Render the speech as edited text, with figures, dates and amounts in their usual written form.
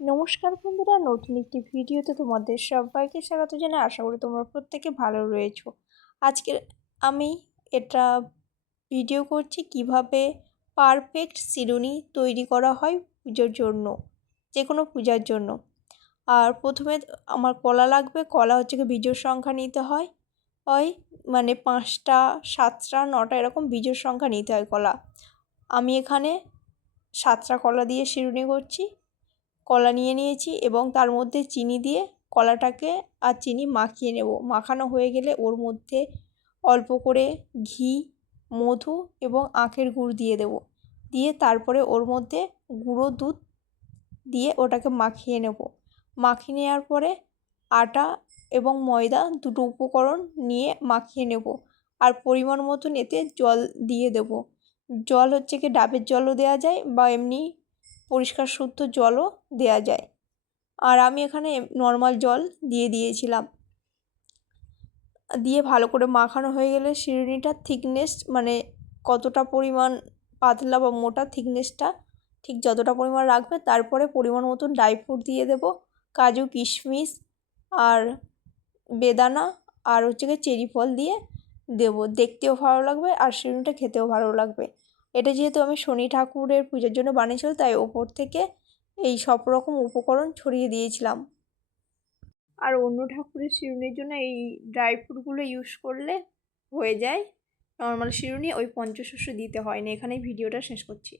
নমস্কার বন্ধুরা, নতুন একটি ভিডিওতে তোমাদের সবাইকে স্বাগত জানাই। আশা করি তোমরা প্রত্যেকে ভালো রয়েছো। আজকে আমি এটা ভিডিও করছি কিভাবে পারফেক্ট শিরোনি তৈরি করা হয় পুজোর জন্য, যে কোনো পূজার জন্য। আর প্রথমে আমার কলা লাগবে। কলা হচ্ছে কি বীজোর সংখ্যা নিতে হয়, মানে 5টা 7টা 9টা এরকম বীজোর সংখ্যা নিতে হয় কলা। আমি এখানে 7টা কলা দিয়ে শিরোনি করছি। কলা নিয়ে নিয়েছি এবং তার মধ্যে চিনি দিয়ে কলাটাকে আর চিনি মাখিয়ে নেব। মাখানো হয়ে গেলে ওর মধ্যে অল্প করে ঘি, মধু এবং আখের গুড় দিয়ে দেব। দিয়ে তারপরে ওর মধ্যে গুঁড়ো দুধ দিয়ে ওটাকে মাখিয়ে নেব। মাখিয়ে নেওয়ার পরে আটা এবং ময়দা দুটো উপকরণ নিয়ে মাখিয়ে নেব। আর পরিমাণ মতন এতে জল দিয়ে দেব। জল হচ্ছে কি ডাবের জলও দেওয়া যায় বা এমনি পরিষ্কার শুদ্ধ জলও দেওয়া যায়। আর আমি এখানে নর্মাল জল দিয়ে দিয়েছিলাম। দিয়ে ভালো করে মাখানো হয়ে গেলে শিরুনিটার থিকনেস, মানে কতটা পরিমাণ পাতলা বা মোটা, থিকনেসটা ঠিক যতটা পরিমাণ রাখবে। তারপরে পরিমাণ মতন ড্রাই ফ্রুট দিয়ে দেবো, কাজু, কিশমিশ আর বেদানা আর হচ্ছে গিয়ে চেরি ফল দিয়ে দেবো। দেখতেও ভালো লাগবে আর শিরুনিটা খেতেও ভালো লাগবে। এটা যেহেতু আমি শনি ঠাকুরের পুজোর জন্য বানিয়েছিলাম, তাই ওপর থেকে এই সব রকম উপকরণ ছড়িয়ে দিয়েছিলাম। আর অন্য ঠাকুরের শিরুনির জন্য এই ড্রাই ফ্রুটগুলো ইউজ করলে হয়ে যায়। নর্মাল শিরুনি ওই পঞ্চশস্য দিতে হয় না। এখানেই ভিডিওটা শেষ করছি।